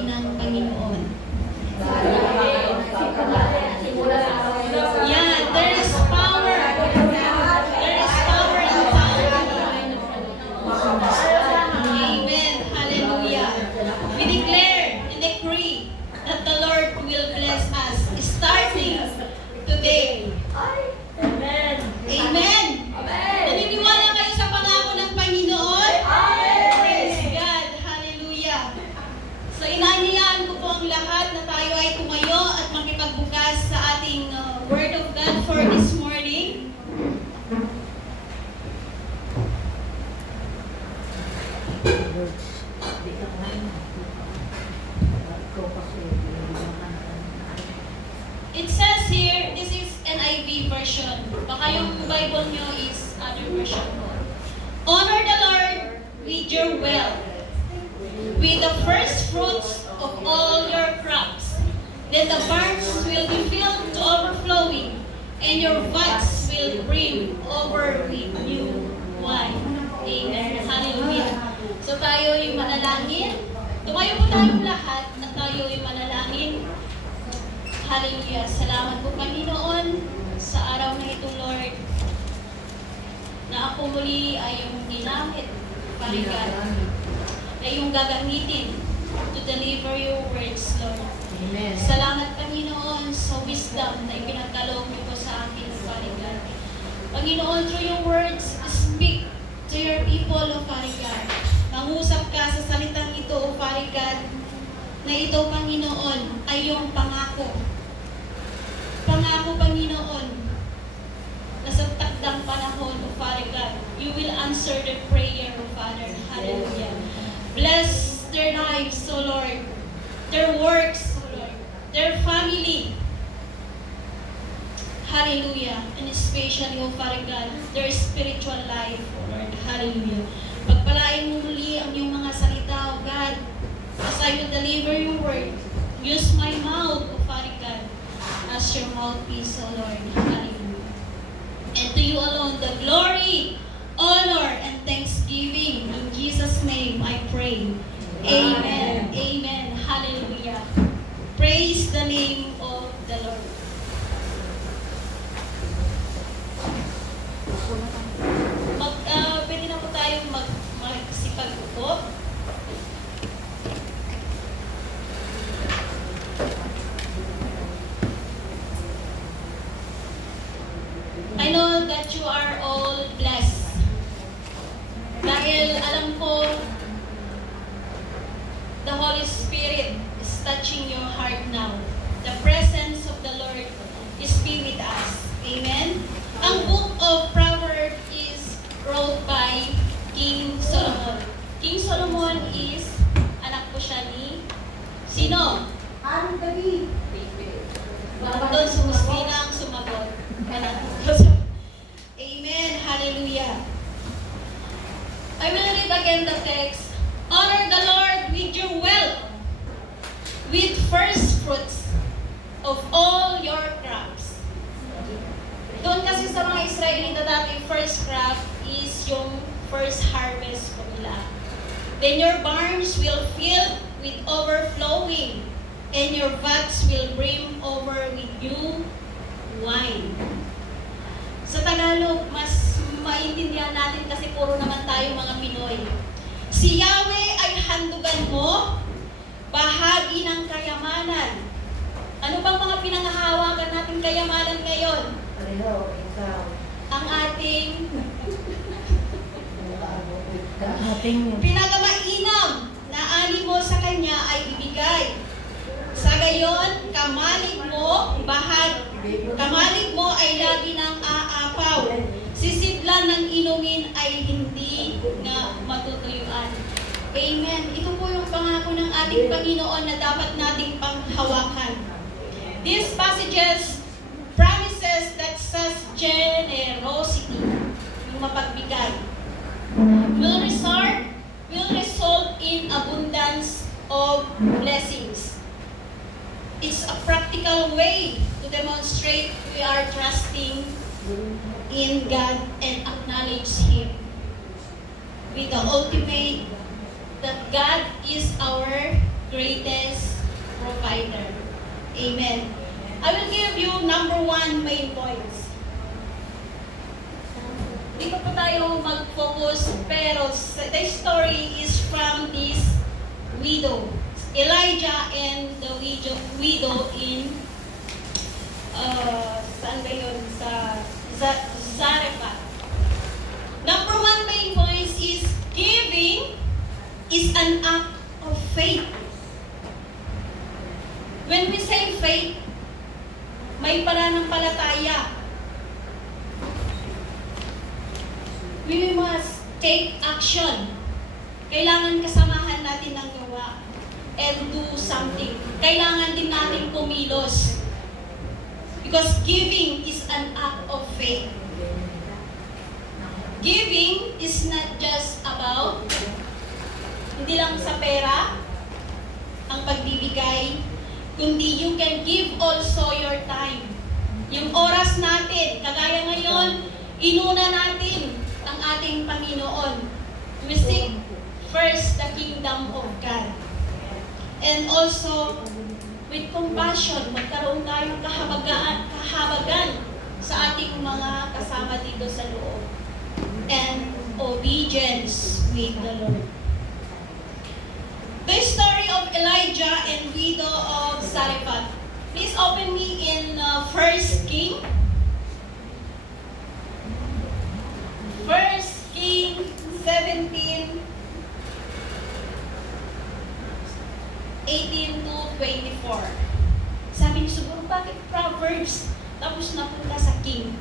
gagawin ng Panginoon. Yeah, there is power. There is power in tithing. Amen. Hallelujah. We declare and decree that the Lord will bless us starting today. Amen. Amen. Naniniwala kayo sa pangako ng Panginoon? Praise God. Hallelujah. So inanyayaan ko po ang lahat na tayo ay tumayo at makipagbukas sa ating Word of God for this morning. It says here, this is NIV version. Baka yung Bible nyo is other version po. Honor the Lord with your wealth, with the first fruits of all your crops. Then the barns will be filled to overflowing, and your vats will brim over with new wine. Amen. Hallelujah. So tayo yung manalangin. Tumayo po tayong lahat na tayo yung manalangin. Hallelujah. Salamat po, Panginoon, sa araw na ito, Lord, na ako muli ay yung ginamit, Panginoon, na yung gagamitin to deliver your words, Lord. Amen. Salamat, Panginoon, sa wisdom na ipinagkaloob niyo po sa akin, Panginoon. Panginoon, through your words, speak to your people, O Panginoon. Mangusap ka sa salitang ito, O Panginoon, na ito, Panginoon, ay yung pangako. Pangako, Panginoon, na sa takdang panahon, O Father God, you will answer the prayer, O Father. Hallelujah. Bless their lives, O Lord, their works, O Lord, their family. Hallelujah. And especially, O Father God, their spiritual life, O Lord. Hallelujah. Pagpalain mo muli ang iyong mga salita, O God, as I will deliver your word. Use my mouth, O Father God, as your mouthpiece, O Lord. Hallelujah. And to you alone, the glory, honor, and thanksgiving. In Jesus' name, I pray. Amen. Amen. Hallelujah. Praise the name of the Lord. Pwede na po tayong magsipag-upo. I know that you are all blessed. Dahil alam ko, the Holy Spirit is touching your heart now. The presence of the Lord is be with us. Amen? Ang book of Proverbs is wrote by King Solomon. King Solomon is, anak po siya ni, sino? Anong David? Doon si Mustina ang sumagot. Amen. Hallelujah. I will read again the text. Honor the Lord with your wealth, with first fruits of all your crops. Doon kasi sa mga Israelita dati, first crop is yung first harvest po nila. Then your barns will fill with overflowing, and your vats will brim over with new wine. Sa Tagalog, mas maintindihan natin kasi puro naman tayo mga Pinoy. Si Yahweh ay handugan mo, bahagi ng kayamanan. Ano bang mga pinangahawakan natin kayamanan ngayon? Ang ating pinagamainam na animo sa Kanya ay ibigay. Sa gayon, kamalig mo ay lagi ng aapaw. Sisidlan ng inumin ay hindi nga matutuyuan. Amen. Ito po yung pangako ng ating Panginoon na dapat nating panghawakan. These passages promises that says generosity, yung mapagbigay, will result in abundance of blessings. It's a practical way to demonstrate we are trusting in God and acknowledge Him with the ultimate that God is our greatest 1 main points. Dito po tayo mag-focus, pero the story is from this widow. Elijah and the widow in saan ba yun? Sa Zarephath. Number 1 main points is giving is an act of faith. When we say faith, may pananampalataya. We must take action. Kailangan kasamahan natin ng gawa and do something. Kailangan din natin kumilos. Because giving is an act of faith. Giving is not just about hindi lang sa pera ang pagbibigay, kundi you can give also your time. Yung oras natin, kagaya ngayon, inuna natin ang ating Panginoon. We seek first the kingdom of God. And also, with compassion, magkaroon tayong kahabagan sa ating mga kasama dito sa loob. And obedience with the Lord. The story of Elijah and widow of Zarephath. Please open me in 1 King. 1 King 17, 18 to 24. Sabi niyo siguro, bakit Proverbs? Tapos napunta sa King.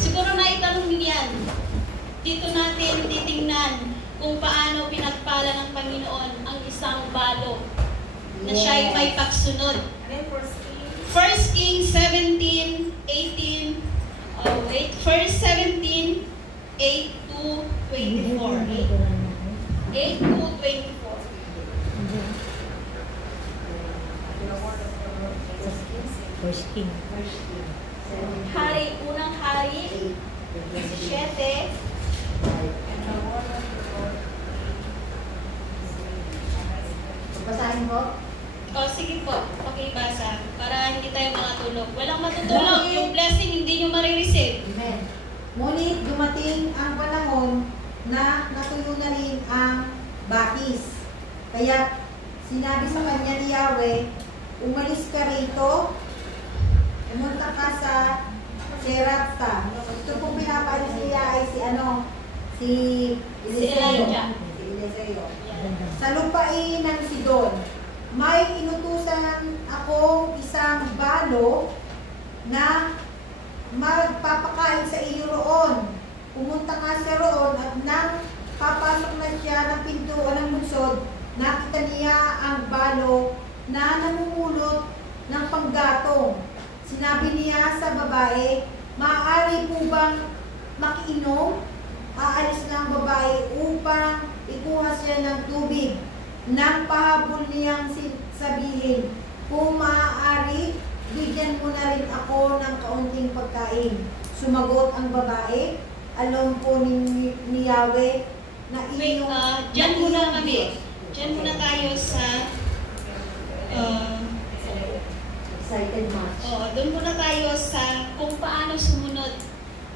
Siguro na itanong niyo yan. Dito natin titingnan kung paano pinagpala ng Panginoon ang isang balo na siya'y may pagsunod. 1 King 17, 18, 1 17, 8 to 24. 8 to 24. First King. Hari, unang hari, 17. Basahin mo? O, sige po. Okay, basa. Para hindi tayo makatulog. Walang matutulog. Yung blessing, hindi nyo marireceive. Amen. Ngunit dumating ang panahon na natuyo na rin ang bakis. Kaya sinabi sa kanya ni Yahweh, umalis ka rito, pumunta ka sa Serapta. Ito pong pinapalis niya ay si Elijah. Si Eliseo. Sa lupain ng Sidon, may inutusan akong isang balo na magpapakain sa iyo roon. Pumunta nga siya roon at nang papasok na siya ng pintuan ng bunsod, nakita niya ang balo na namumulot ng panggatong. Sinabi niya sa babae, maaari po bang makiinom? Aalis na ang babae upang ikuha siya ng tubig. Nang pahabol niyang sabihin, kung maaari, bigyan mo na rin ako ng kaunting pagkain. Sumagot ang babae, alam po ni Yahweh na iyong... Diyan muna kami. Diyan muna tayo sa... excited much. Doon muna tayo sa kung paano sumunod.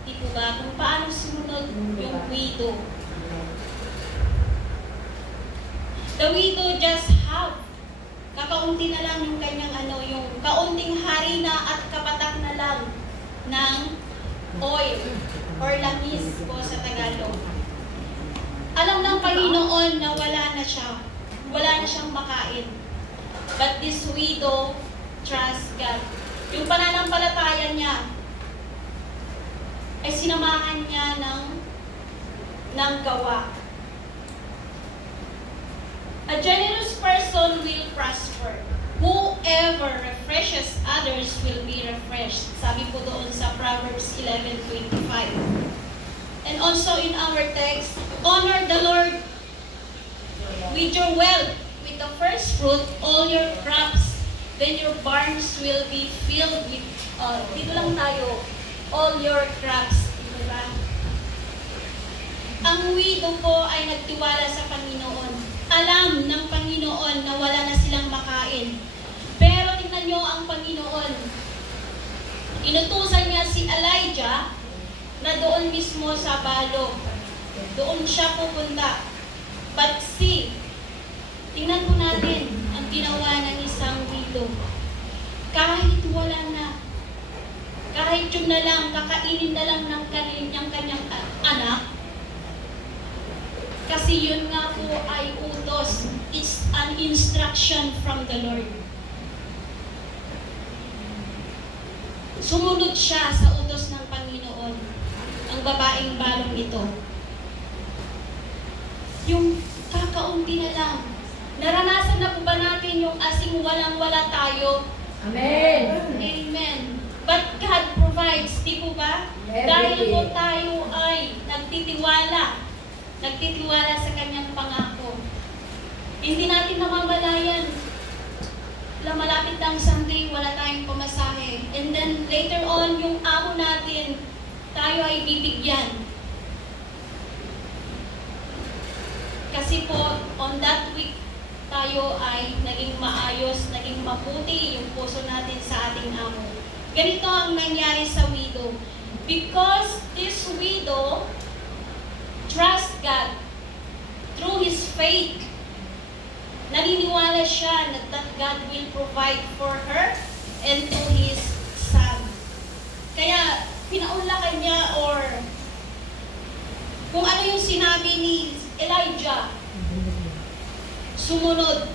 Di po ba? Kung paano sumunod yung widow. The widow just have kakaunti na lang yung kanyang yung kaunting harina at kapatak na lang ng oil or langis po sa Tagalog. Alam ng Panginoon na wala na siya. Wala na siyang makain. But this widow trust God. Yung pananampalataya niya ay sinamahan niya ng gawa. A generous person will prosper. Whoever refreshes others will be refreshed. Sabi po doon sa Proverbs 11:25. And also in our text, honor the Lord with your wealth, with the first fruit, all your crops. Then your barns will be filled with, dito lang tayo, all your crops. Diba? Ang widow po ay nagtiwala sa Panginoon. Alam ng Panginoon na wala na silang makain. Pero tingnan nyo ang Panginoon? Inutusan niya si Elijah na doon mismo sa balo. Doon siya pupunta. But see, tingnan po natin ang ginawa ng isang widow. Kahit wala na, kahit yun na lang, kakainin na lang ng kanyang anak, kasi yun nga po ay utos. It's an instruction from the Lord. Sumunod siya sa utos ng Panginoon, ang babaeng balong ito. Yung kakaunti na lang. Naranasan na po ba natin yung asing walang-wala tayo? Amen. Amen. But God provides, di po ba? Dahil po tayo ay nagtitiwala sa kanyang pangako. Hindi natin namamalayan. Malapit ang Sunday, wala tayong pamasahe. And then later on, yung amo natin, tayo ay bibigyan. Kasi po, on that week, tayo ay naging maayos, naging mabuti yung puso natin sa ating amo. Ganito ang nangyari sa widow. Because this widow trust God through his faith. Naniniwala siya that God will provide for her and to his son. Kaya pinaunlakan niya or kung ano yung sinabi ni Elijah, sumunod.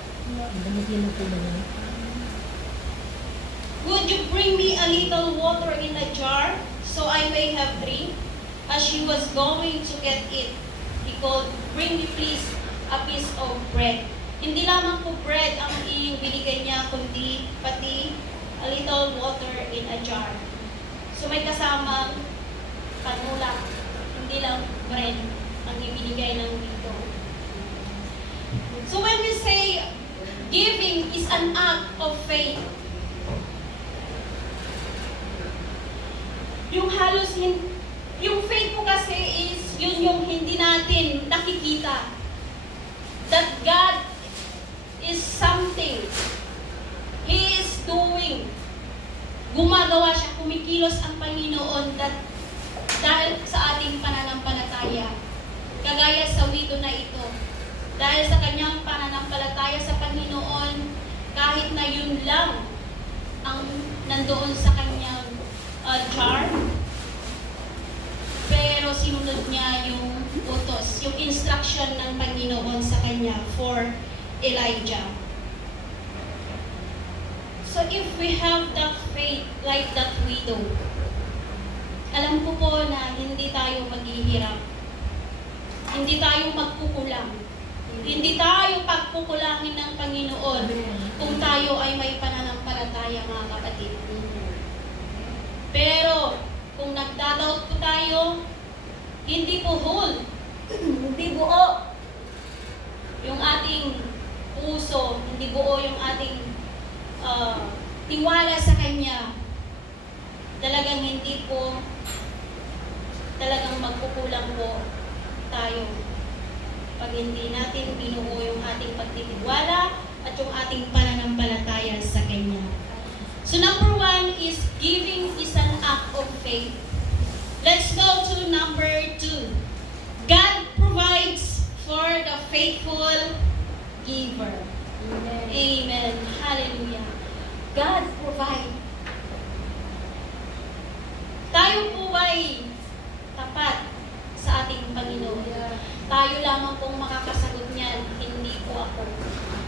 Would you bring me a little water in a jar so I may have drink? As she was going to get it, he called, bring me please a piece of bread. Hindi lamang po bread ang iyong binigay niya, kundi pati a little water in a jar. So may kasamang panulak, hindi lang bread ang ibinigay ng dito. So when we say giving is an act of faith, yung faith po kasi is yun yung hindi natin nakikita. That God is something. He is doing. Gumagawa siya, kumikilos ang Panginoon dahil sa ating pananampalataya. Kagaya sa widow na ito. Dahil sa kanyang pananampalataya sa Panginoon, kahit na yun lang ang nandoon sa kanyang jar, pero sinunod niya yung utos, yung instruction ng Panginoon sa kanya for Elijah. So if we have that faith like that widow, alam ko po na hindi tayo maghihirap. Hindi tayo magkukulang. Hindi tayo pagkukulangin ng Panginoon kung tayo ay may pananampalataya, mga kapatid. Pero kung nagdadoubt po tayo, hindi po whole, hindi buo yung ating puso, hindi buo yung ating tiwala sa Kanya, talagang hindi po, talagang magkukulang po tayo pag hindi natin binuo yung ating pagtitiwala at yung ating pananampalataya sa Kanya. So number 1 is giving is an act of faith. Let's go to number 2. God provides for the faithful giver. Amen. Amen. Hallelujah. God provide. Tayo po ay tapat sa ating Panginoon. Tayo lamang pong makakasagot niyan, hindi po ako.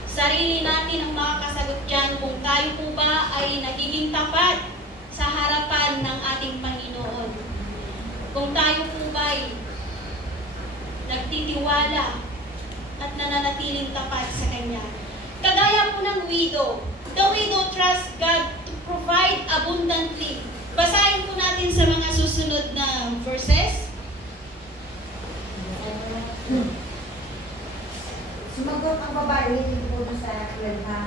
Sarili natin ang makakasagot dyan kung tayo po ba ay nagiging tapat sa harapan ng ating Panginoon. Kung tayo po ba ay nagtitiwala at nananatiling tapat sa Kanya. Kagaya po ng widow. The widow trusts God to provide abundantly. Basahin po natin sa mga susunod na verses. Sumagot ang babae, hindi po sa 12 ha.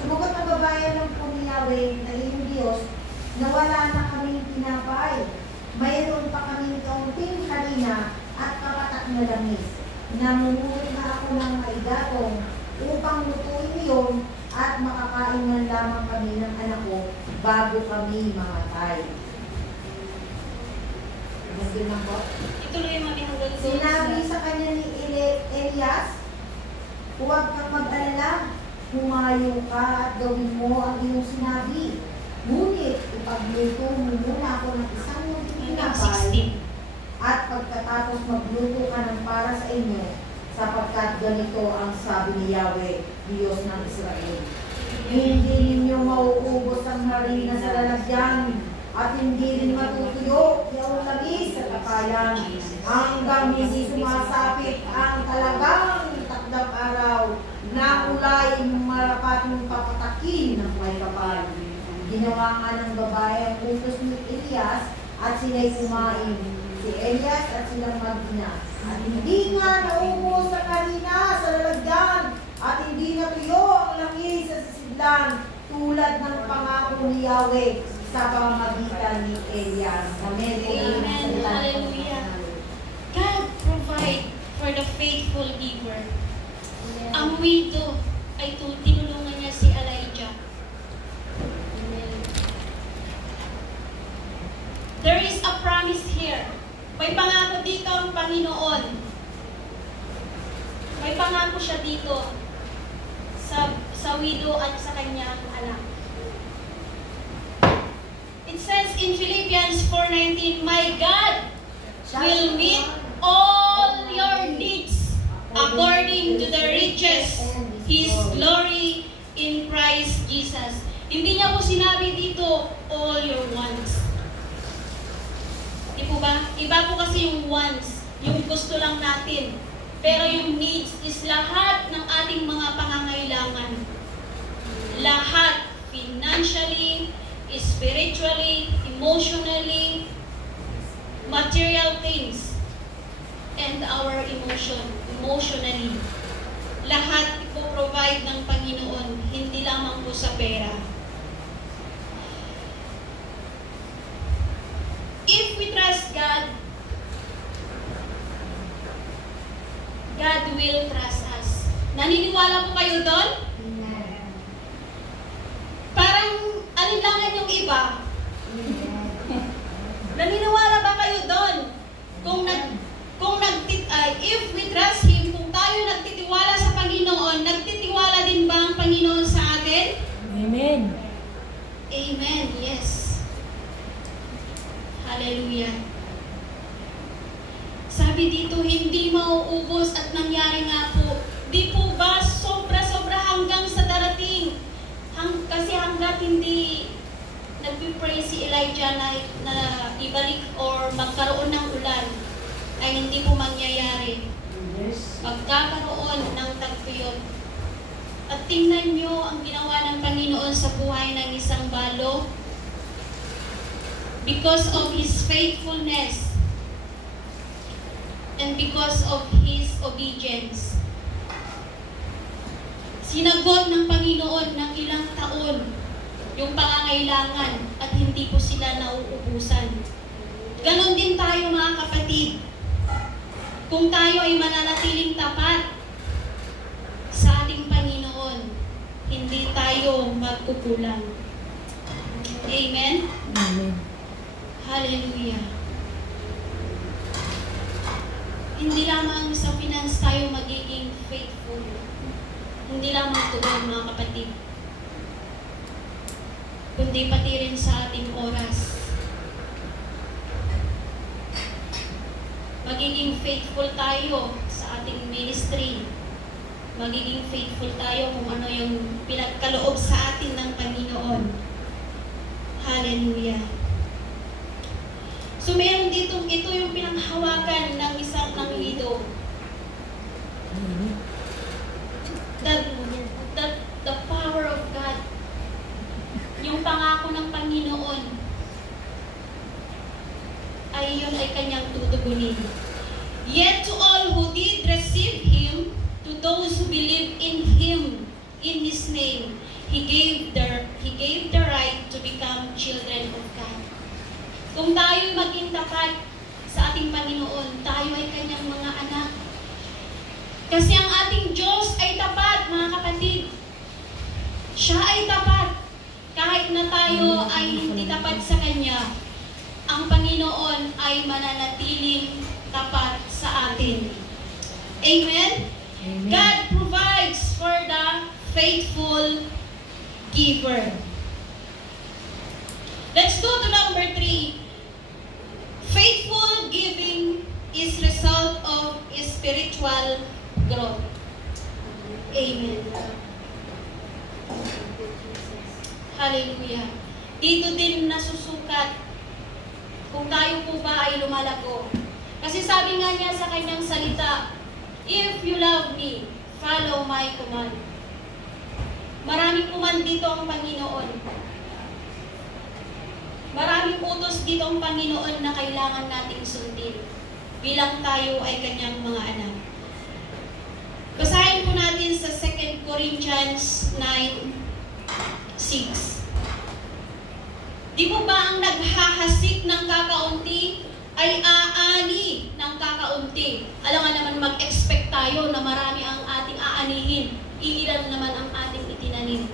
Sumagot ang babae ng po ni Yahweh na iyong Diyos na wala na kaming tinapay. Mayroon pa kaming kaunting harina at kapatak na langis. Namumuhot na ako ng maigatong upang lutuin iyon at makakain man lamang kami ng anak ko bago kami mamatay. Nandun lang po. Ituloy mo hanggang doon. Sinabi sa kanya ni Elias, huwag kang mag-alala, humayo ka at gawin mo ang iyong sinabi. Ngunit ipagluto mo muna ako ng isang tinapay at pagkatapos magluto ka ng para sa inyo, sapagkat ganito ang sabi ni Yahweh, Diyos ng Israel. Hindi ninyo mauubos ang harina sa lalagyan at hindi rin matutuyo yung langis sa kapayan hanggang hindi sumasapit ang talagang takdang araw na ulay marapat mong papatakin ng may kapal. Ginawa nga ng babae ang utos ni Elias at sila'y kumain. Si Elias at silang mag-ina. At hindi nga naubos ang harina sa lalagyan at hindi natuyo ang langis sa sisidlan tulad ng pangako ni Yahweh sa pamamagitan ni Elias. Amen. Amen. Hallelujah. God provide for the faithful giver. Ang widow ay tinulungan niya si Elijah. There is a promise here. May pangako dito ang Panginoon. May pangako siya dito sa widow at sa kanyang anak. It says in Philippians 4:19, my God will meet all your needs according to the riches, His glory in Christ Jesus. Hindi niya po sinabi dito, all your wants. Di po ba? Iba po kasi yung wants, yung gusto lang natin. Pero yung needs is lahat ng ating mga pangangailangan. Lahat, financially, spiritually, emotionally, material things, and our emotionally. Lahat ipoprovide ng Panginoon, hindi lamang po sa pera. If we trust God, God will trust us. Naniniwala po kayo doon? Parang alinlangan yung iba. Naniniwala ba kayo doon? If we trust Him, kung tayo nagtitiwala sa Panginoon, nagtitiwala din ba ang Panginoon sa atin? Amen. Amen, yes. Hallelujah. Sabi dito, hindi mauubos at nangyari nga po. Di po ba sobra-sobra hanggang sa darating? Kasi hanggat hindi nagpipray si Elijah na ibalik or magkaroon ng ulan, ay hindi po mangyayari. Yes. Pagkakaroon ng tagtuyot. At tingnan nyo ang ginawa ng Panginoon sa buhay ng isang balo. Because of His faithfulness and because of His obedience, sinagot ng Panginoon ng ilang taon yung pangangailangan at hindi po sila nauubusan. Ganon din tayo mga kapatid. Kung tayo ay mananatiling tapat sa ating Panginoon, hindi tayo magkukulang. Amen? Amen. Hallelujah. Hindi lamang sa finance tayo magiging faithful. Hindi lamang doon mga kapatid. Kundi pati rin sa ating oras. Magiging faithful tayo sa ating ministry. Magiging faithful tayo kung ano yung pinagkaloob sa atin ng Panginoon. Hallelujah. So meron dito, ito yung pinanghawakan ng isang widow. The power of God. Yung pangako ng Panginoon ay yun ay kanyang tutugunin. Yet to all who did receive Him, to those who believe in Him, in His name, He gave the right to become children of God. Kung tayo maging tapat sa ating Panginoon, tayo ay kanyang mga anak. Kasi ang ating Diyos ay tapat, mga kapatid. Siya ay tapat. Kahit na tayo ay hindi tapat sa Kanya, ang Panginoon ay mananatiling tapat sa atin. Amen? Amen. God provides for the faithful giver. Let's go to number 3. Faithful giving is result of spiritual growth. Amen. Hallelujah. Dito din nasusukat kung tayo po ba ay lumalago. Kasi sabi nga niya sa kanyang salita, if you love me, follow my command. Maraming command dito ang Panginoon. Maraming utos dito ang Panginoon na kailangan nating sundin bilang tayo ay kanyang mga anak. Basahin po natin sa 2 Corinthians 9:6. Di po ba ang naghahasik ng kakaunti ay aani ng kakaunti? Alam nga naman mag-expect tayo na marami ang ating aanihin. Iilan naman ang ating itinanim.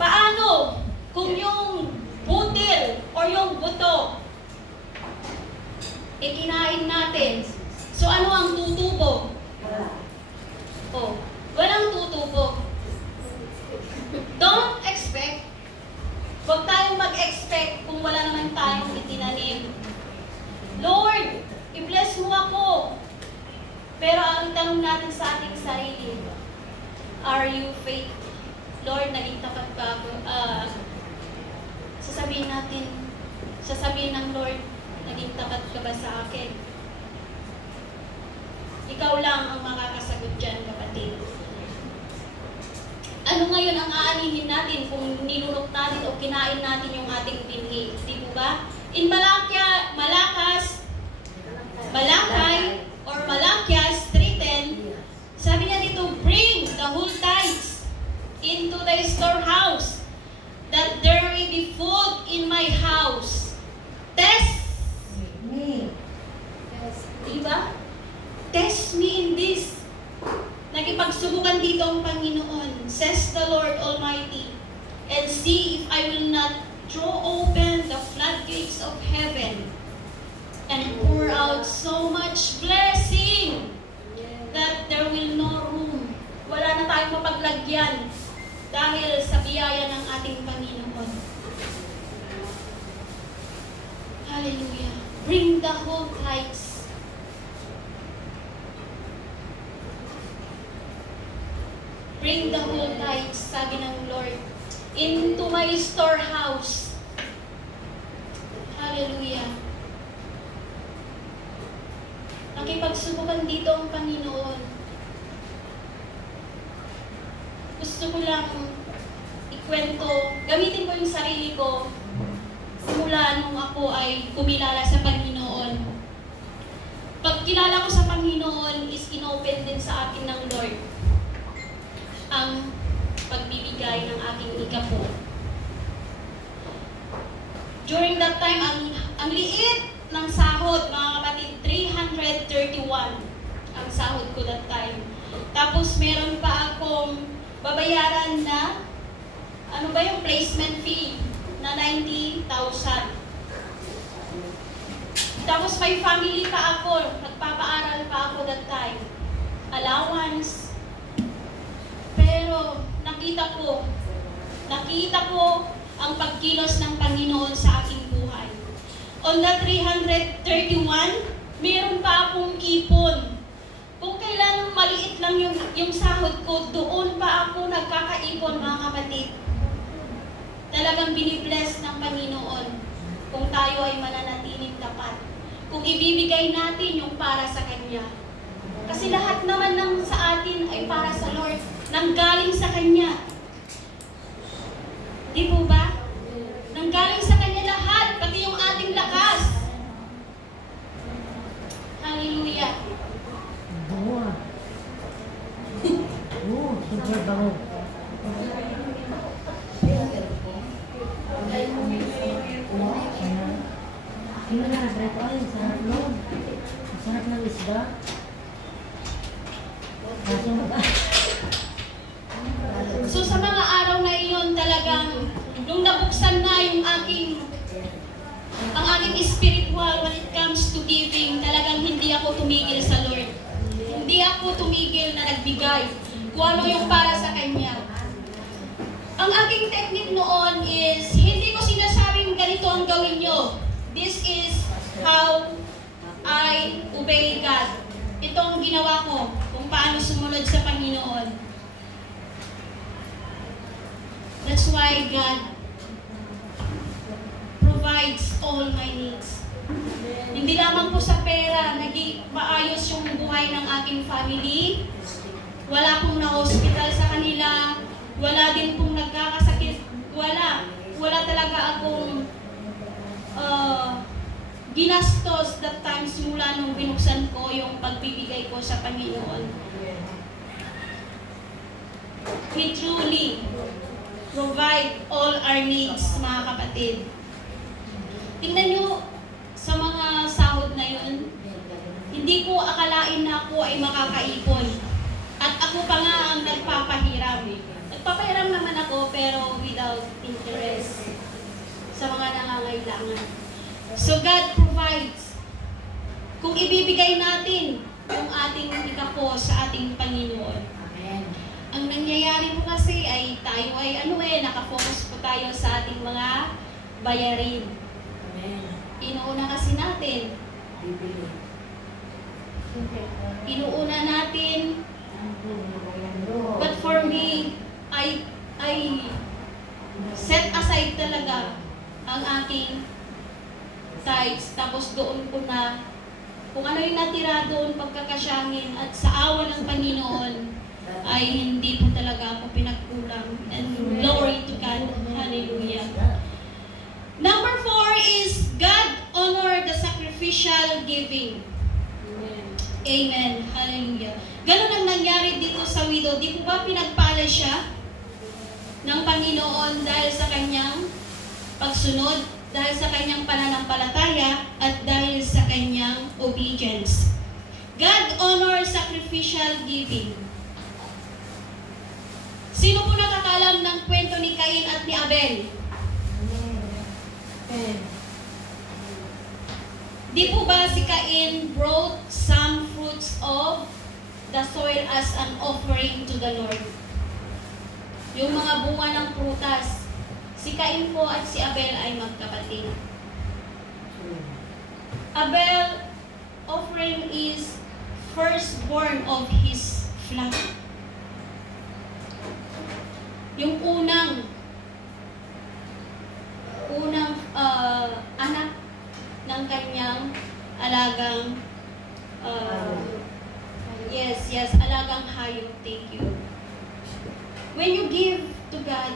Paano kung yung butil or yung buto kinain natin? So ano ang tutubo? Oh, walang tutubo. Don't expect. Huwag tayong mag-expect kung wala naman tayong itinanim. Lord, i-bless mo ako. Pero ang tanong natin sa ating sarili, are you faithful? Lord, naging tapat ba ako? Sasabihin ng Lord, naging tapat ka ba sa akin? Ikaw lang ang makakasagot dyan, kapatid. Ano ngayon ang aanihin natin kung nilunok natin o kinain natin yung ating binhi? Di po ba? In Malakay or Malakias 3:10, sabi niya dito, bring the whole tithes into the storehouse, that there may be food in my house. Test me. Diba? Test me in this. Nakipagsubukan dito ang Panginoon, says the Lord Almighty, and see if I will not throw open the floodgates of heaven and pour out so much blessing that there will no room. Wala na tayong mapaglagyan dahil sa biyaya ng ating Panginoon. Hallelujah. Bring the whole tithes. Bring the whole tithes, sabi ng Lord, into my storehouse. Hallelujah. Nakipagsubukan dito ang Panginoon. Gusto ko lang ikwento, gamitin ko yung sarili ko simula nung ako ay kumilala sa Panginoon. Pagkilala ko sa Panginoon is inopen din sa akin ng Lord ang pagbibigay ng aking ikapo. During that time, ang liit ng sahod, mga kapatid, 331 ang sahod ko that time. Tapos meron pa akong babayaran na, ano ba yung placement fee? Na 90,000. Tapos may family pa ako, nagpapaaral pa ako that time. Allowance. Pero nakita ko ang pagkilos ng Panginoon sa aking buhay. On the 331, meron pa akong ipon. Kung kailan maliit lang yung sahod ko, doon pa ako nagkakaipon, mga kapatid. Talagang binibless ng Panginoon kung tayo ay mananatiling tapat. Kung ibibigay natin yung para sa Kanya. Kasi lahat naman ng sa atin ay para sa Lord. Nanggaling sa Kanya. Di po ba? Nanggaling sa Kanya lahat, pati yung ating lakas. Hallelujah. Bango ah. Super bango. Sino na nag-break oil? Sarap nun. Sarap ng isda. Kaso aking spiritual when it comes to giving, talagang hindi ako tumigil sa Lord. Hindi ako tumigil na nagbigay kung ano yung para sa Kanya. Ang aking technique noon is, hindi ko sinasabing ganito ang gawin nyo. This is how I obey God. Ito ang ginawa ko kung paano sumunod sa Panginoon. That's why God provides all my needs. Hindi lamang po sa pera, naging maayos yung buhay ng aking family. Wala pong na-hospital sa kanila. Wala din pong nagkakasakit. Wala talaga akong ginastos that time simula nung binuksan ko yung pagbibigay ko sa Panginoon. He truly provide all our needs, mga kapatid. Tingnan nyo sa mga sahod na yun, hindi ko akalain na ako ay makakaipon. At ako pa nga ang nagpapahiram. Nagpapahiram naman ako pero without interest sa mga nangangailangan. So God provides. Kung ibibigay natin yung ating ikapo sa ating Panginoon. Amen. Ang nangyayari po kasi ay tayo ay nakafocus po tayo sa ating mga bayarin. Amen. Inuuna kasi natin. Bibili. Inuuna natin. But for me, I set aside talaga ang aking tithes, tapos doon ko na kung ano yung natira doon pagkakasyangin at sa awa ng Panginoon ay hindi po talaga ako pinagkulang. And glory to God. Hallelujah. Number 4 is God honor the sacrificial giving. Amen. Hallelujah. Ganun ang nangyari dito sa widow. Di po ba pinagpala siya ng Panginoon dahil sa kanyang pagsunod? Dahil sa kanyang pananampalataya at dahil sa kanyang obedience. God honors sacrificial giving. Sino po nakakalam ng kwento ni Cain at ni Abel? Di po ba si Cain brought some fruits of the soil as an offering to the Lord? Yung mga bunga ng prutas. Si Cain po at si Abel ay magkapatid. Abel offering is firstborn of his flock. Yung unang anak ng kanyang alagang alagang hayop. Thank you. When you give to God,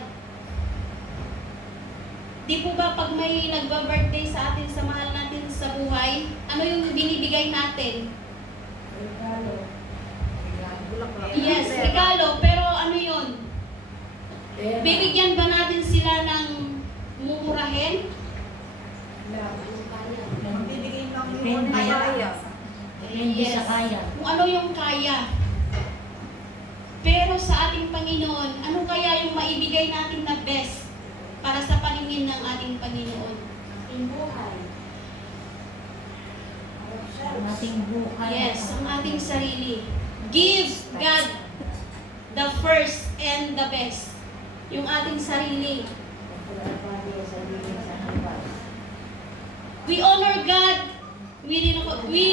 di po ba pag may nagba-birthday sa atin, sa mahal natin sa buhay, ano yung binibigay natin? Regalo. Yes, regalo. Pero ano yun? Bibigyan ba natin sila ng mumurahin? Magbibigay lang Depende. kaya. Depende sa kaya. Kung ano yung kaya. Pero sa ating Panginoon, ano kaya yung maibigay natin na best para sa paningin ng ating Panginoon? Yung buhay. Ang ating buhay. Yes, ang ating sarili. Give God the first and the best. Yung ating sarili. We honor God. We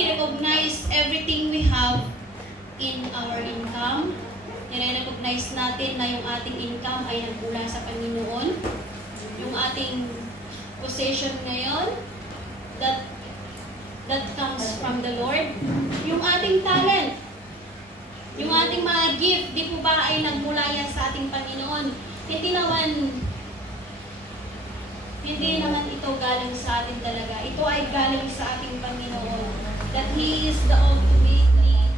recognize everything we have in our income. I-recognize natin na yung ating income ay nagmula sa Panginoon. Yung ating possession ngayon, that comes from the Lord. Yung ating talent, yung ating mga gift, di po ba ay nagmula yan sa ating Panginoon? Hindi naman ito galing sa atin talaga. Ito ay galing sa ating Panginoon. That He is the ultimate lead.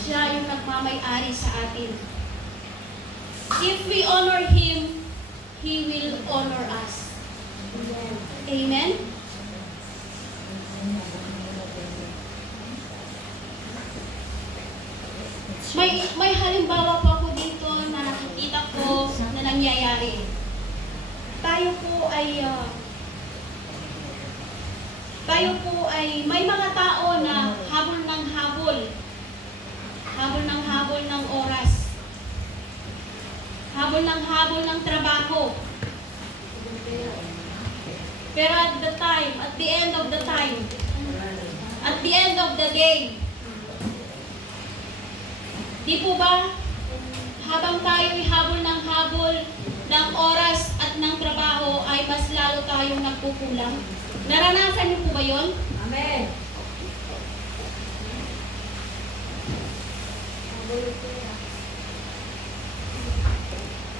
Siya yung nagmamay-ari sa atin. If we honor Him, He will honor us. Amen? May halimbawa po ako dito na nakikita ko na nangyayari. tayo po ay may mga tao na habol ng habol. Habol ng habol ng oras. Habol ng habol ng trabaho. Pero at the end of the day, di po ba, habang tayo'y habol ng oras at ng trabaho, ay mas lalo tayong nagkukulang? Naranasan niyo po ba yun? Amen.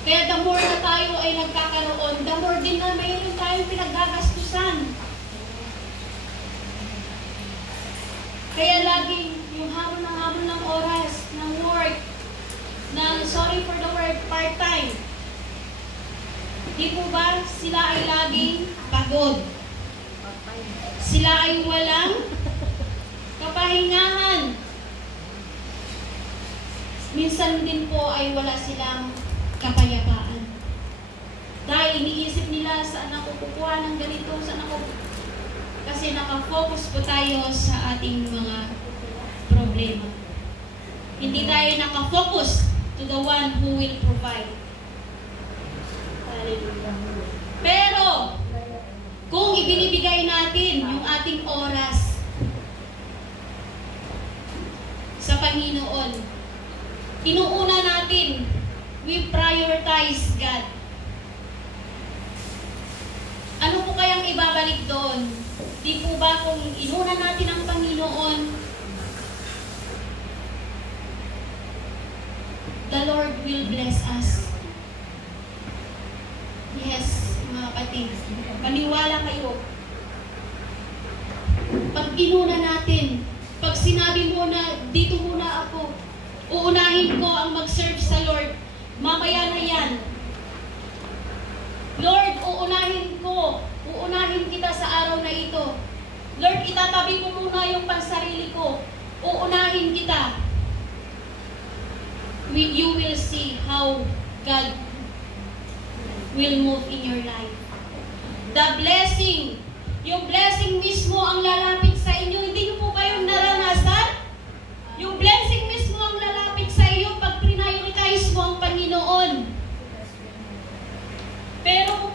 Kaya the more na tayo ay nagkakaroon, the more din na mayroon tayong pinagagastusan. Kaya laging yung habol ng oras, ng work, ng, sorry for the word, part-time. Di po ba sila ay laging pagod? Sila ay walang kapahingahan. Minsan din po ay wala silang kapayapaan. Dahil iniisip nila, saan ako kukuha ng ganito, saan ako... Kasi nakafocus po tayo sa ating mga problema. Hindi tayo nakafocus to the one who will provide. Hallelujah. Pero, kung ibinibigay natin yung ating oras sa Panginoon, inuuna natin, we prioritize God. Ano po kayang ibabalik doon? Di po ba kung inuna natin ang Panginoon, the Lord will bless us. Yes, mga kapatid. Maniwala kayo. Pag inuna natin, pag sinabi mo na dito muna ako, uunahin ko ang mag-serve sa Lord, mamaya na yan. Lord, uunahin kita sa araw na ito. Lord, itatabi ko muna yung pansarili ko. Uunahin kita. You will see how God will move in your life. The blessing, yung blessing mismo ang lalapit sa inyo. Hindi niyo po kayong naranasan? Yung blessing mismo ang lalapit sa iyo pag prioritize mo ang Panginoon. Pero kung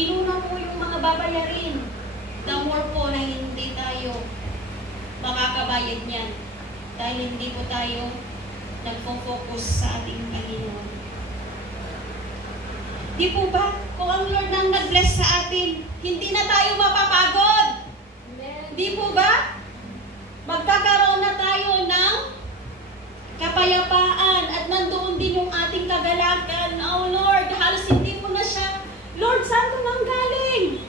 inuna mo yung mga babayarin, the more po na hindi tayo makakabayad niyan. Dahil hindi po tayo nagpo-focus sa ating Panginoon. Di po ba? Kung ang Lord nang nag-bless sa atin, hindi na tayo mapapagod. Di po ba? Magkakaroon na tayo ng kapayapaan at nandoon din yung ating kagalakan. Oh Lord, halos hindi mo na siya, Lord, saan ko nang galing?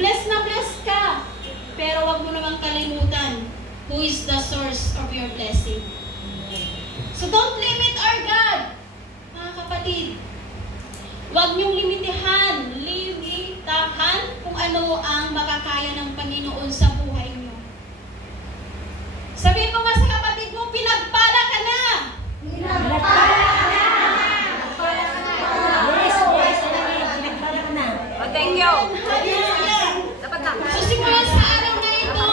Bless na bless ka. Pero wag mo namang kalimutan who is the source of your blessing. So don't limit our God. Mga kapatid, wag niyong limitahan kung ano ang makakaya ng Panginoon sa buhay niyo. Sabihin mo nga sa kapatid mo, pinagpala ka na! Pinagpala ka na! Yes, pinagpala ka na. Oh, thank you. Hallelujah! Dapat na. So simulan sa araw na ito,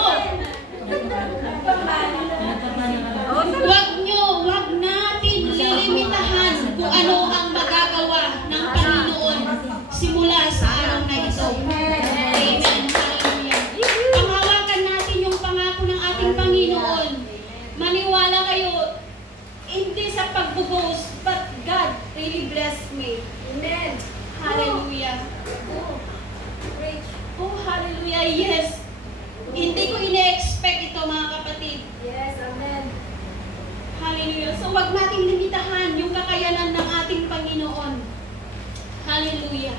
wag natin lilimitahan kung ano ang magagawa ng Panginoon simula sa araw na ito. Amen. Hallelujah. Panghawakan natin yung pangako ng ating Panginoon. Maniwala kayo, hindi sa pagbuboast, but God really blessed me. Amen. Hallelujah. Oh, hallelujah. Yes. Hindi ko ine-expect ito, mga kapatid. Yes, amen. Hallelujah. So, wag nating limitahan yung kakayanan ng ating Panginoon. Hallelujah.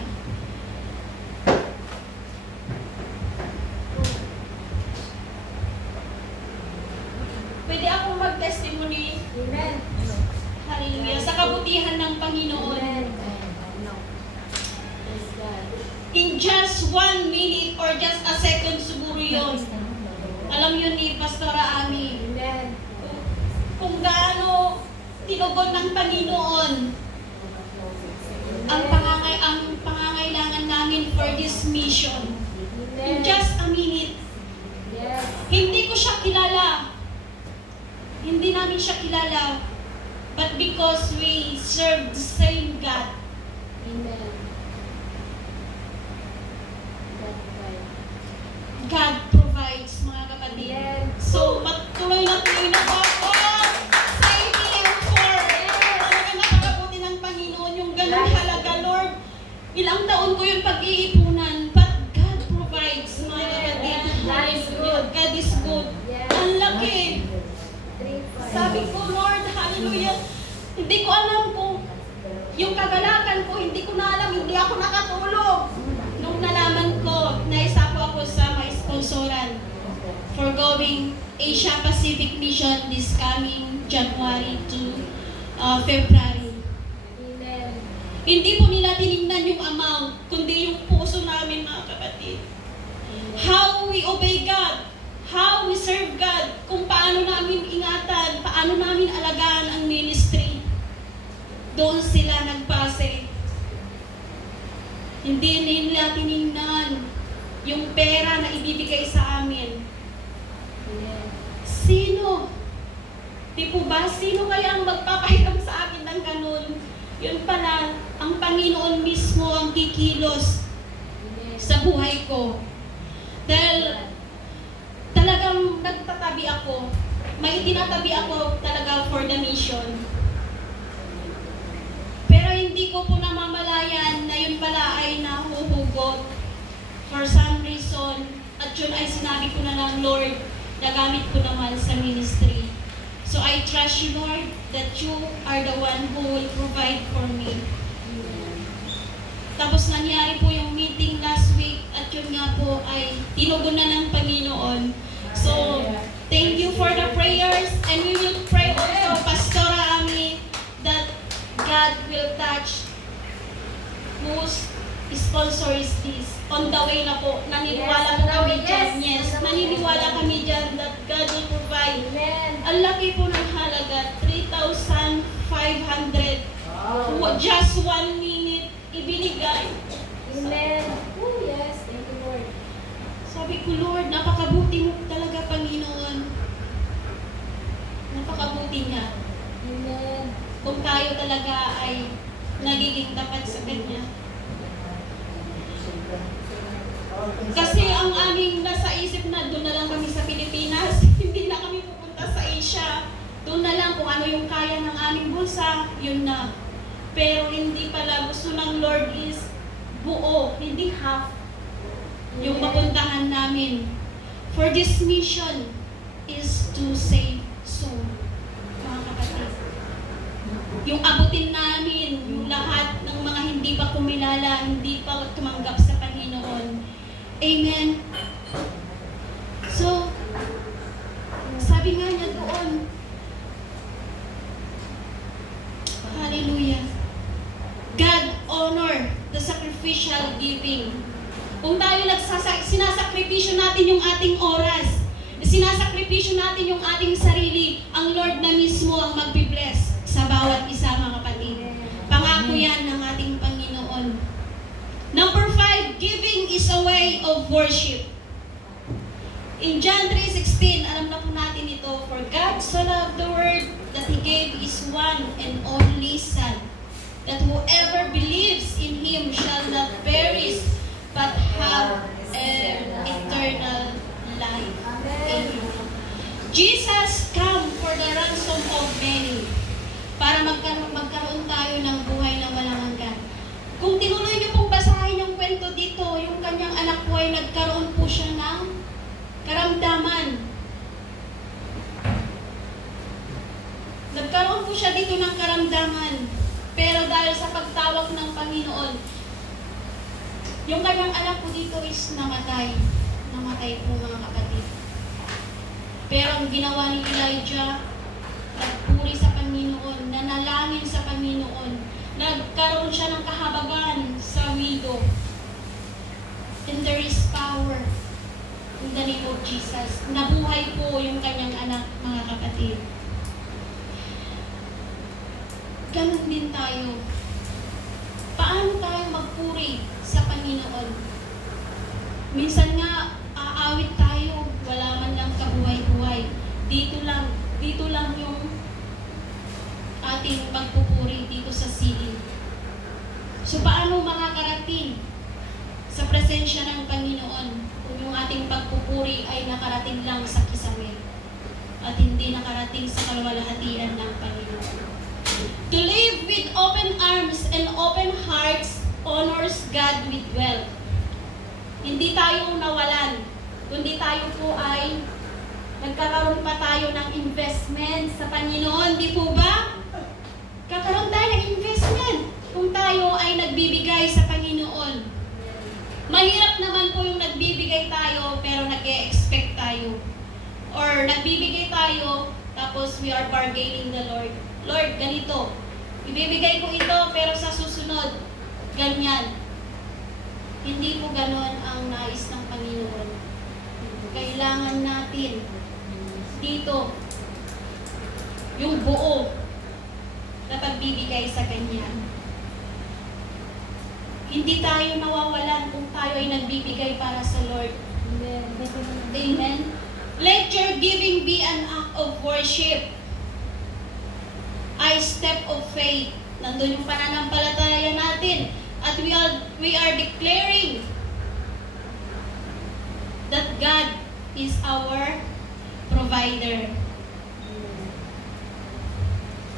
Pwede akong mag-testimony. Amen. Hallelujah. Sa kabutihan ng Panginoon. Amen. In just 1 minute or just a second siguro yun. Alam yun ni Pastora Ami. Amen. Kung gaano tinugon ng Panginoon ang pangangailangan namin for this mission. In just a minute. Hindi ko siya kilala. Hindi namin siya kilala. But because we serve the same God. God provides, mga kapatid. So, tuloy na po ako sa Him for talaga napakabuti ng Panginoon yung ganang halaga, Lord. Ilang taon ko yung pag-iipunan, but God provides, mga kapatid. Hallelujah. God is good. Ang laki. Sabi ko, Lord, hallelujah. Hindi ko alam kung yung kagalakan ko, hindi ko na alam, hindi ako nakatulog. Nung nalaman ko, naisa po ako sa may sponsoran for going Asia Pacific Mission this coming January to February. Hindi po nila tinignan yung amount, kundi yung puso namin, mga kapatid. How we obey God, how we serve God, kung paano namin ingatan, paano namin alagaan ang ministry. Doon sila nagpase. Hindi nila tinignan yung pera na ibibigay sa amin. Sino? Di po ba? Sino kaya ang magpapahiram sa akin ng ganun? Yun pala, ang Panginoon mismo ang kikilos sa buhay ko. Dahil talagang nagtatabi ako. May itinatabi ako talaga for the mission. Pero hindi ko po namamalayan na yun pala ay nahuhugot for some reason. At yun ay sinabi ko na ng Lord, nagamit ko naman sa ministry. So I trust you, Lord, that you are the one who will provide for me. Tapos nangyari po yung meeting last week at yun nga po ay tinugon na ng Panginoon. So, thank you for the prayers and we will pray also, Pastora Ami, that God will touch whose sponsor is this. On the way na po, naniniwala po kami dyan. Yes, naniniwala kami dyan that God will provide. Ang laki po ng halaga, 3,500. Just 1 minute ibinigay. Amen. Oh, yes. Thank you, Lord. Sabi ko, Lord, napakabuti mo talaga, Panginoon. Napakabuti niya. Amen. Kung tayo talaga ay nagiging tapat sa Kanya. Kasi ang aming nasa isip na doon na lang kami sa Pilipinas, hindi na kami pupunta sa Asia. Doon na lang kung ano yung kaya ng aming bulsa, yun na. Pero hindi pala, gusto ng Lord is buo, hindi half. Yung mapuntahan namin. For this mission is to save soul. Mga kapatid. Yung abutin namin, yung lahat ng mga hindi pa kumilala, hindi pa tumanggap sa Panginoon. Amen. So, sabi nga niya doon, hallelujah. God honor the sacrificial giving. Kung tayo sinasakripisyo natin yung ating oras, sinasakripisyo natin yung ating sarili, ang Lord na mismo ang magbibless sa bawat isa, mga kapatid. Pangako yan ng ating Panginoon. Number 5, giving is a way of worship. In John 3:16, alam na po natin ito, for God so loved the world that He gave His one and only Son, that whoever believes in Him shall not perish, but have an eternal life. Amen. Jesus come for the ransom of many, para magkaroon tayo ng buhay na walang hanggan. Kung tinuloy niyo pong basahin yung kwento dito, yung kanyang anak po ay nagkaroon po siya ng karamdaman. Nagkaroon po siya dito ng karamdaman. Pero dahil sa pagtawag ng Panginoon, yung kanyang anak po dito is namatay. Namatay po, mga kapatid. Pero ang ginawa ni Elijah, nagpuri sa Panginoon, nanalangin sa Panginoon, nagkaroon siya ng kahabagan sa widow. And there is power in the name of Jesus. Nabuhay po yung kanyang anak, mga kapatid. Ganun din tayo. Paano magpuri sa Panginoon. Minsan nga, aawit tayo, wala man lang kabuhay-buhay. Dito lang yung ating pagpupuri dito sa silid. So paano makakarating sa presensya ng Panginoon kung yung ating pagpupuri ay nakarating lang sa kisame at hindi nakarating sa kalwalhatian ng Panginoon? To live with open arms and open hearts honors God with wealth. Hindi tayo nawalan, kundi tayo po ay nagkakaroon pa tayo ng investment sa Panginoon, di po ba? Kakaroon tayo ng investment kung tayo ay nagbibigay sa Panginoon. Mahirap naman po yung nagbibigay tayo pero nag-e-expect tayo. Or nagbibigay tayo tapos we are bargaining the Lord. Lord, ganito. Ibibigay ko ito pero sa susunod, ganyan. Hindi po ganon ang nais ng Panginoon. Kailangan natin dito yung buo na pagbibigay sa Kanya. Hindi tayo nawawalan kung tayo ay nagbibigay para sa Lord. Amen. Let your giving be an act of worship. A step of faith. Nandun yung pananampalataya natin. At we are declaring that God is our provider.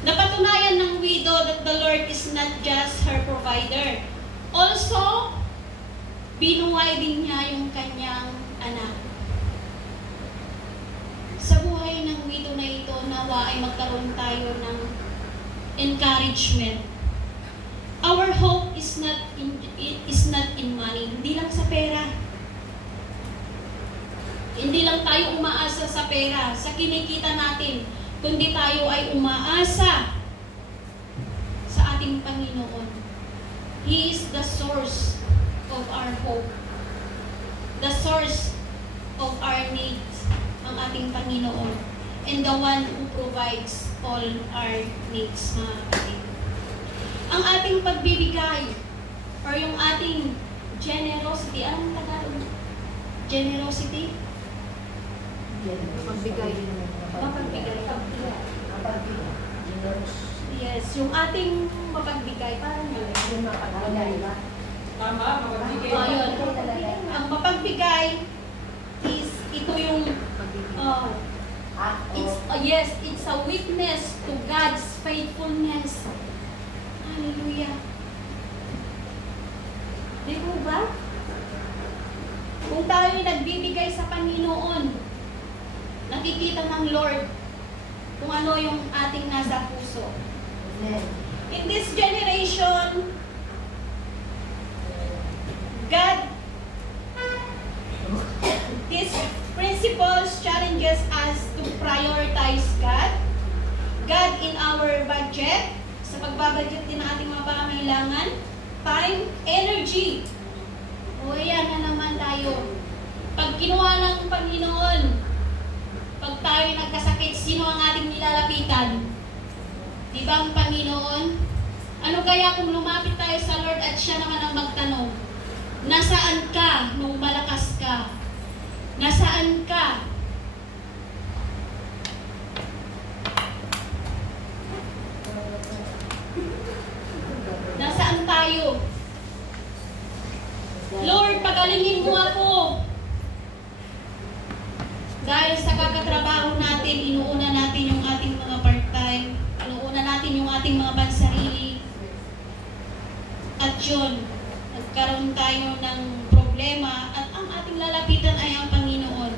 Napatunayan ng widow that the Lord is not just her provider. Also, binuhay din niya yung kanyang anak. Sa buhay ng widow na ito, nawa ay magkaroon tayo ng encouragement. Our hope is not in money. Hindi lang sa pera. Hindi lang tayo umaasa sa pera, sa kinikita natin, kundi tayo ay umaasa sa ating Panginoon. He is the source of our hope. The source of our needs, ang ating Panginoon. And the one who provides all our needs, mga kapatid. Ang ating pagbibigay, or yung ating generosity, anong Tagalog? Generosity? Magbigay. Mapagbigay. Yes, yung ating mapagbigay, parang yun. Yung mapagbigay. Tama, mapagbigay. Yun. Ang mapagbigay is, ito yung, it's a witness to God's faithfulness. Hallelujah. Di po ba? Kung tayo nagbibigay sa Panginoon, nakikita ng Lord kung ano yung ating nasa puso. In this generation, God, these principles challenges us to prioritize God in our budget, sa pagbabudget din ng ating mga pangangailangan, time, energy. O ayan na naman tayo. Pag kinuha ng Panginoon, pag tayo nagkasakit, sino ang ating nilalapitan? Di ba ang Panginoon? Ano kaya kung lumapit tayo sa Lord at siya naman ang magtanong, nasaan ka nung malakas ka? Nasaan ka? Nasaan tayo? Lord, pagalingin mo ako. Dahil sa kakatrabaho natin, inuuna natin yung ating mga part-time, inuuna natin yung ating mga pansarili. At yun, nagkaroon tayo ng problema at ang ating lalapitan ay ang Panginoon.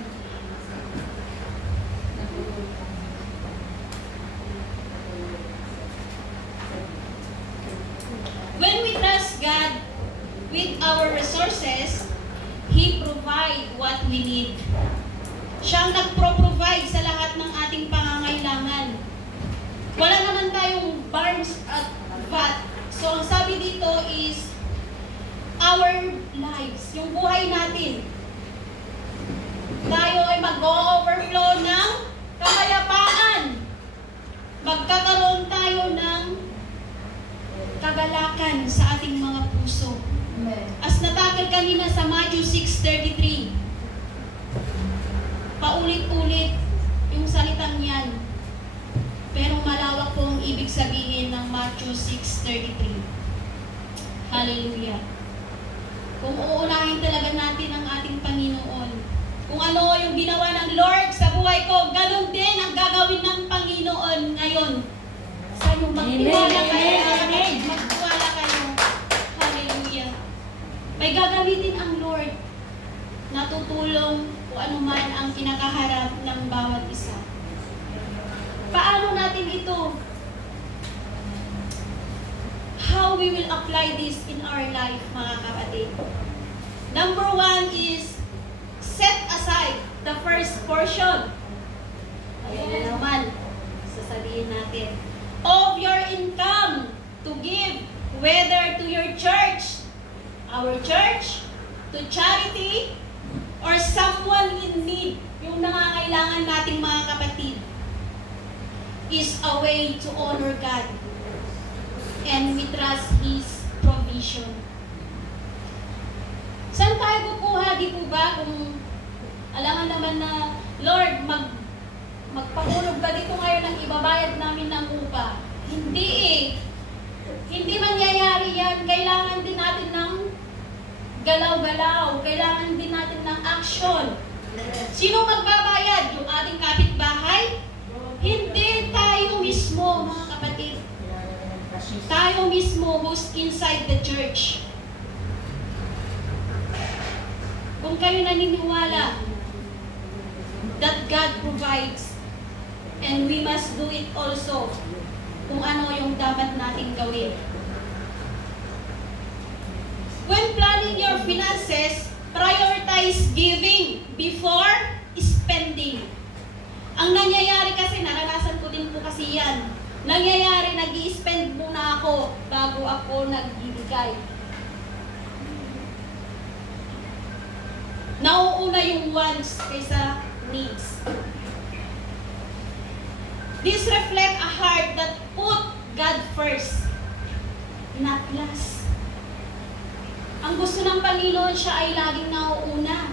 When we trust God with our resources, He provide what we need. Siyang nagpro-provide sa lahat ng ating pangangailangan. Wala naman tayong barns at vat. So, ang sabi dito is, our lives, yung buhay natin. Tayo ay mag-overflow ng kapayapaan. Magkakaroon tayo ng kagalakan sa ating mga puso. puso. Amen. As natakal kanina sa Matthew 6:33, paulit-ulit yung salitang yan. Pero malawak po ang ibig sabihin ng Matthew 6:33. Hallelujah. Kung uunahin talaga natin ang ating Panginoon, kung ano yung ginawa ng Lord sa buhay ko, ganun din ang gagawin ng Panginoon ngayon. Sa inyo, magtiwala kayo. Magtiwala kayo. Hallelujah. May gagamitin ang Lord na tutulong kung ano man ang kinakaharap ng bawat isa. Paano natin ito? How we will apply this in our life, mga kapatid? Number 1 is set aside the first portion. Ayan na naman, sasabihin natin. Of your income to give, whether to your church, our church, to charity, or someone in need, yung nangangailangan nating mga kapatid, is a way to honor God. And we trust His provision. Saan tayo kukuha? Di po ba? Kung alangan naman na, Lord, magpahulog ka dito ngayon ng ibabayad namin ng upa. Hindi eh. Hindi mangyayari yan. Kailangan din natin ng galaw-galaw. Kailangan din natin ng action. Sino magbabayad? Yung ating kapitbahay? Hindi tayo mismo, mga kapatid. Tayo mismo who's inside the church. Kung kayo naniniwala that God provides, and we must do it also kung ano yung dapat nating gawin. When planning your finances, prioritize giving before spending. Ang nangyayari kasi, naranasan ko din po kasi yan. Nangyayari, nag-i-spend muna ako bago ako nagbibigay. Nauuna yung wants kaysa needs. This reflect a heart that put God first, not last. Ang gusto ng Panginoon, siya ay laging nauuna.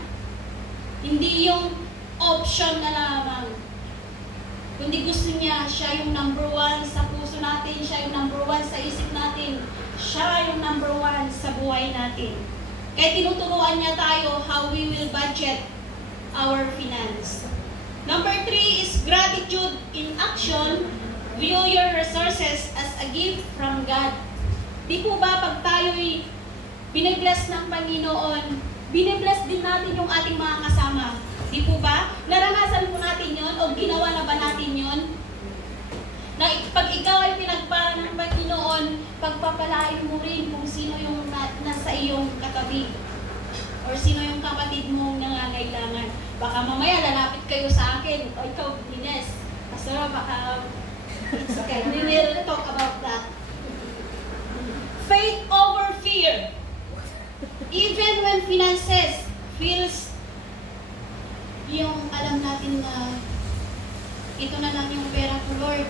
Hindi yung option na lamang. Kundi gusto niya, siya yung number 1 sa puso natin, siya yung number 1 sa isip natin, siya yung number 1 sa buhay natin. Kaya tinuturuan niya tayo how we will budget our finance. Number 3 is gratitude in action. View your resources as a gift from God. Di po ba pag tayo'y binibless ng Panginoon, binibless din natin yung ating mga kasama? Di po ba? Naranasan po natin yon o ginawa na ba natin yon? Na pag ikaw ay pinagpala ng Panginoon, pagpapalain mo rin kung sino yung nasa iyong katabi or sino yung kapatid mong nangangailangan. Baka mamaya lalapit kayo sa akin, o ikaw, Ines, Pastor, baka it's okay. We will talk about that. Faith over fear. Even when finances feels yung alam natin na ito na lang yung pera ko, Lord.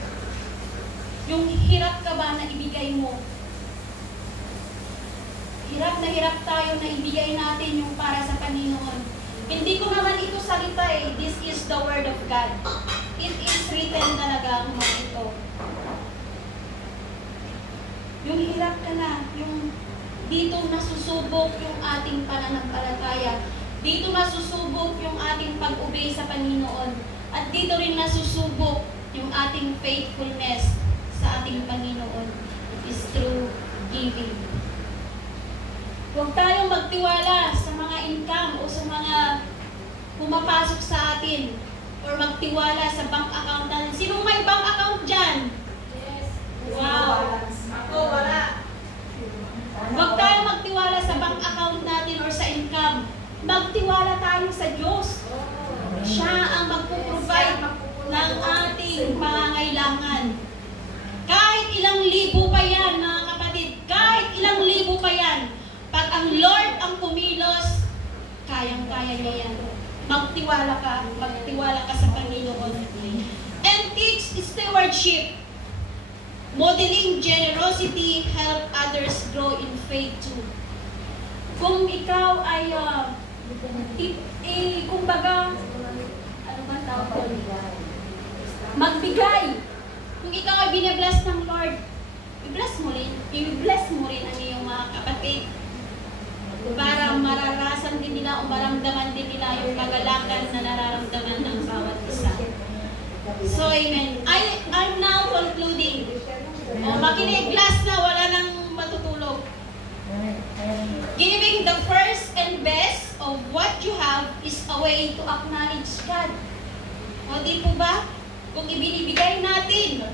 Yung hirap ka ba na ibigay mo? Hirap na hirap tayo na ibigay natin yung para sa Panginoon. Hindi ko naman ito salita eh. This is the Word of God. It is written talaga ang mga ito. Yung hirap ka na, yung dito nasusubok yung ating pananampalataya. Dito nasusubok yung ating pag-obey sa Panginoon. At dito rin nasusubok yung ating faithfulness sa ating Panginoon. It is through giving. Huwag tayong magtiwala sa mga income o sa mga pumapasok sa atin or magtiwala sa bank account natin. Sinong may bank account dyan? Yes. Wow! Ako, wala. Huwag tayong magtiwala sa bank account natin or sa income. Magtiwala tayo sa Diyos. Siya ang magpuprovide ng ating pangangailangan. Kahit ilang libo pa yan, mga kapatid, kahit ilang libo pa yan, pag ang Lord ang kumilos, kayang-kaya niya yan. Magtiwala ka sa Panginoon. And teach stewardship. Modeling generosity help others grow in faith too. Kung ikaw ay, kumbaga, ano bang tawag doon? Magbigay. Kung ikaw ay binabless ng Lord, i-bless mo rin ang iyong mga kapatid. Para mararasan din nila o maramdaman din nila yung kagalakan na nararamdaman ng bawat isa. So, amen. I'm now concluding. Makinig, last na, wala nang matutulog. Giving the first and best of what you have is a way to acknowledge God. O di po ba? Kung ibinibigay natin,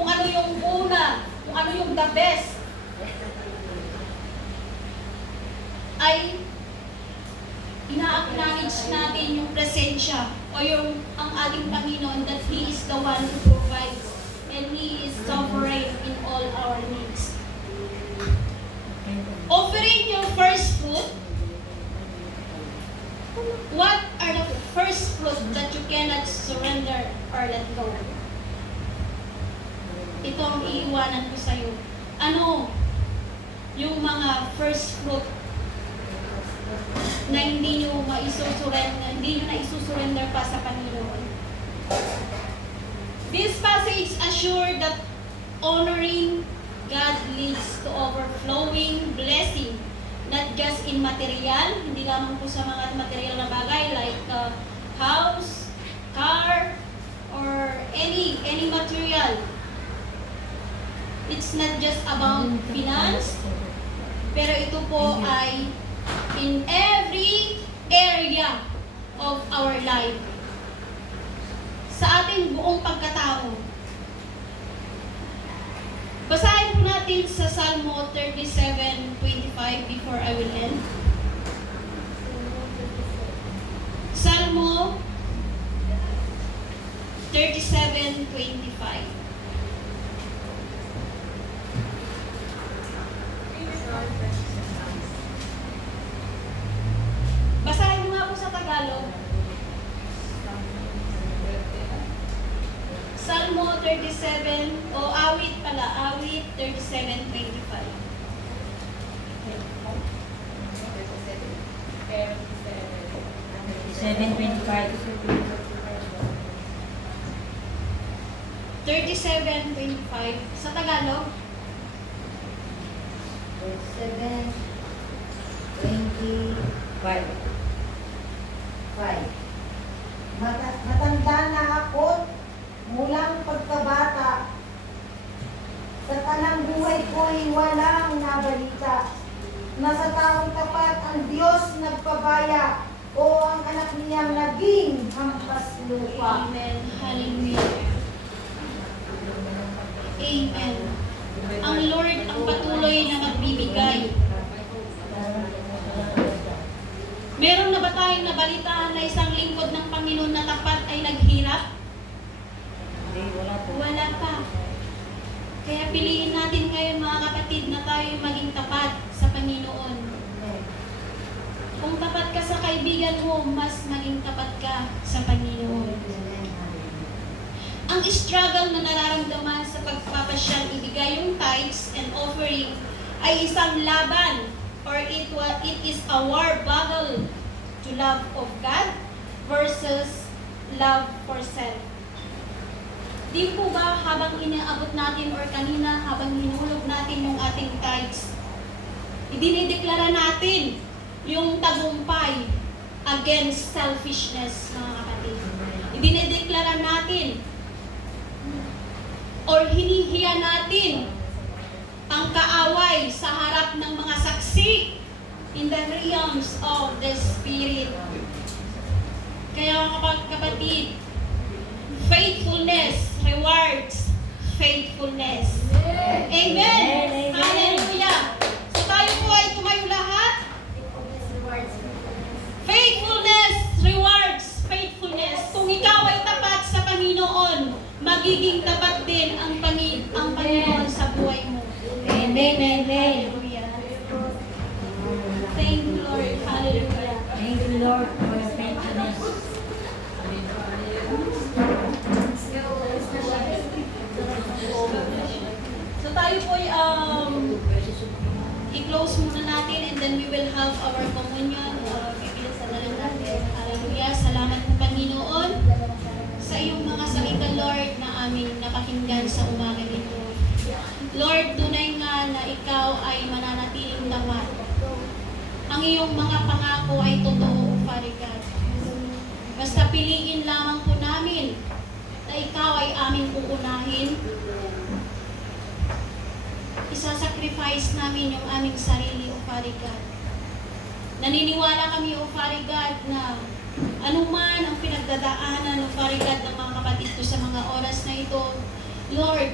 kung ano yung una, kung ano yung the best, ay ina-acknowledge natin yung presensya o yung ang ating Panginoon that He is the one who provides and He is sovereign in all our needs. Offering your first fruit. What are the first fruit that you cannot surrender or let go? Ito ang iiwanan ko sa iyo. Ano yung mga first fruit na hindi nyo na-isusurrender pa sa Panginoon? This passage assures that honoring God leads to overflowing blessing, not just in material, hindi lamang po sa mga material na bagay like house, car, or any material. It's not just about finance, pero ito po ay in every area of our life. Sa ating buong pagkatao. Basahin po natin sa Salmo 37:25 before I will end. Salmo 37:25. Basahin mo nga po sa Tagalog. Salmo 37, o awit pala, awit 37:25. 37:25 sa Tagalog. 37:25. Matanda na ako mulang pagkabata. Sa tanang buhay ko'y walang nabalita. Nasa taong tapat ang Diyos nagpabaya o ang anak niyang naging hampas lupa. Amen. Hallelujah. Amen. Ang Lord ang patuloy na magbibigay. Meron na ba tayong nabalitaan na isang lingkod ng Panginoon na tapat ay naghirap? Wala pa. Kaya piliin natin ngayon mga kapatid na tayo maging tapat sa Panginoon. Kung tapat ka sa kaibigan mo, mas maging tapat ka sa Panginoon. Ang struggle na nararamdaman sa pagpapasyal ibigay yung tithes and offering ay isang laban or it is a war battle to love of God versus love for self. Di po ba habang inaabot natin or kanina habang hinulog natin yung ating tithes, idinideklara natin yung tagumpay against selfishness, mga kapatid. Idinideklara natin or hinihiya natin ang kaaway sa harap ng mga saksi in the realms of the Spirit. Kaya mga kapatid, faithfulness rewards faithfulness. Amen. Hallelujah. So tayo po ay tumayo lahat. Faithfulness rewards faithfulness. Kung ikaw ay tapat sa Panginoon, magiging tapat din ang Panginoon sa buhay mo. Amen. Hallelujah. Thank you, Lord. Hallelujah. Thank you, Lord, for your faithfulness. will have our communion or bibigyan sa dalan natin. Hallelujah. Salamat po, Panginoon, sa iyong mga salita, Lord, na aming napakinggan sa umaga nito. Lord, tunay nga na ikaw ay mananatiling tapat. Ang iyong mga pangako ay totoo, Father God. Basta piliin lamang po namin na ikaw ay aming uunahin. Isa-sacrifice namin yung aming sarili, O Father God. Naniniwala kami, O Father God, na anuman ang pinagdadaanan, O Father God, ng mga kapatid ko sa mga oras na ito, Lord,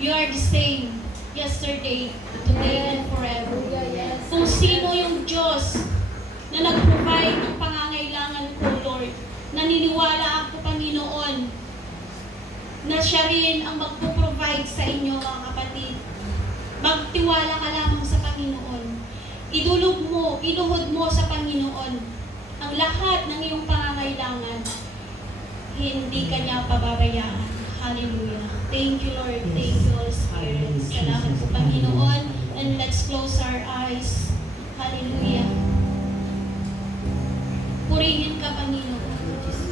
you are the same yesterday, today, and forever. Kung sino yung Diyos na nag-provide ng pangangailangan ko, Lord, naniniwala ako, Panginoon, na siya rin ang magpo-provide sa inyo, mga kapatid. Magtiwala ka lamang sa Panginoon. Idulog mo, inuhod mo sa Panginoon ang lahat ng iyong pangangailangan. Hindi ka niya pababayaan. Hallelujah. Thank you, Lord. Thank you, Holy Spirit. Salamat po, Panginoon. And let's close our eyes. Hallelujah. Purihin ka, Panginoon,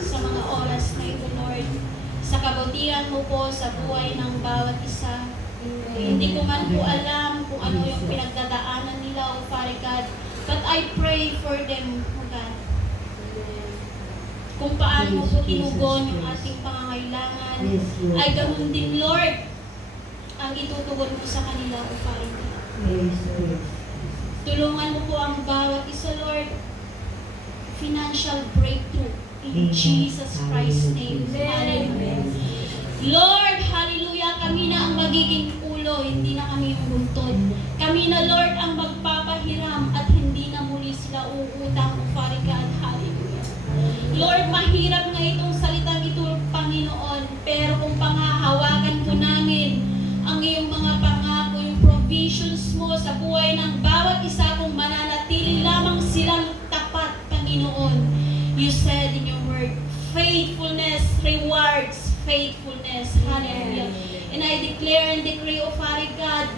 sa mga oras na ito, Lord. Sa kabutihan mo po sa buhay ng bawat isa. Hindi ko man po alam kung ano yung pinagdadaanan nila, O Father God. But I pray for them, O God. Kung paano po tinugon yung ating pangangailangan, ay ganun din, Lord, ang itutugon mo sa kanila, O Father God. Tulungan mo po ang bawat isa, Lord, financial breakthrough in Jesus Christ's name. Hallelujah. Lord, hallelujah, kami na ang magiging ulo, hindi na kami yung buntod. Kami na, Lord, ang magpapahiram at hindi na muli sila uutang, O Father God. Hallelujah. Lord, mahirap nga itong salitang ito, Panginoon, pero kung pangahawakan po namin ang iyong mga pangako, yung provisions mo sa buhay ng bawat isa, kung mananatili lamang silang tapat, Panginoon. You said in your word, faithfulness rewards faithfulness. Hallelujah. And I declare and decree, O Father God,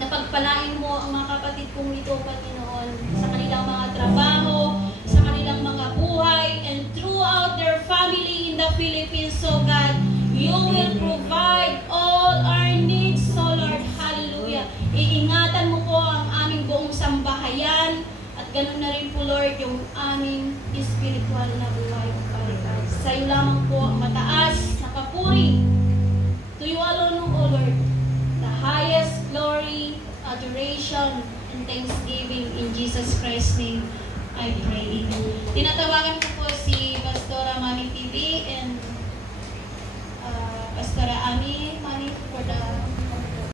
na pagpalain mo ang mga kapatid kong ito, Panginoon, sa kanilang mga trabaho, sa kanilang mga buhay, and throughout their family in the Philippines, so God, you will provide all our needs, so Lord. Hallelujah. Iingatan mo po ang aming buong sambahayan, at ganun na rin po, Lord, yung aming spiritual na buhay, Father God. Sa iyo lamang po ang mataas na papuri. To you alone, O Lord, the highest glory, adoration, and thanksgiving in Jesus Christ's name, I pray. Tinatawagan ko po si Pastora Mami TV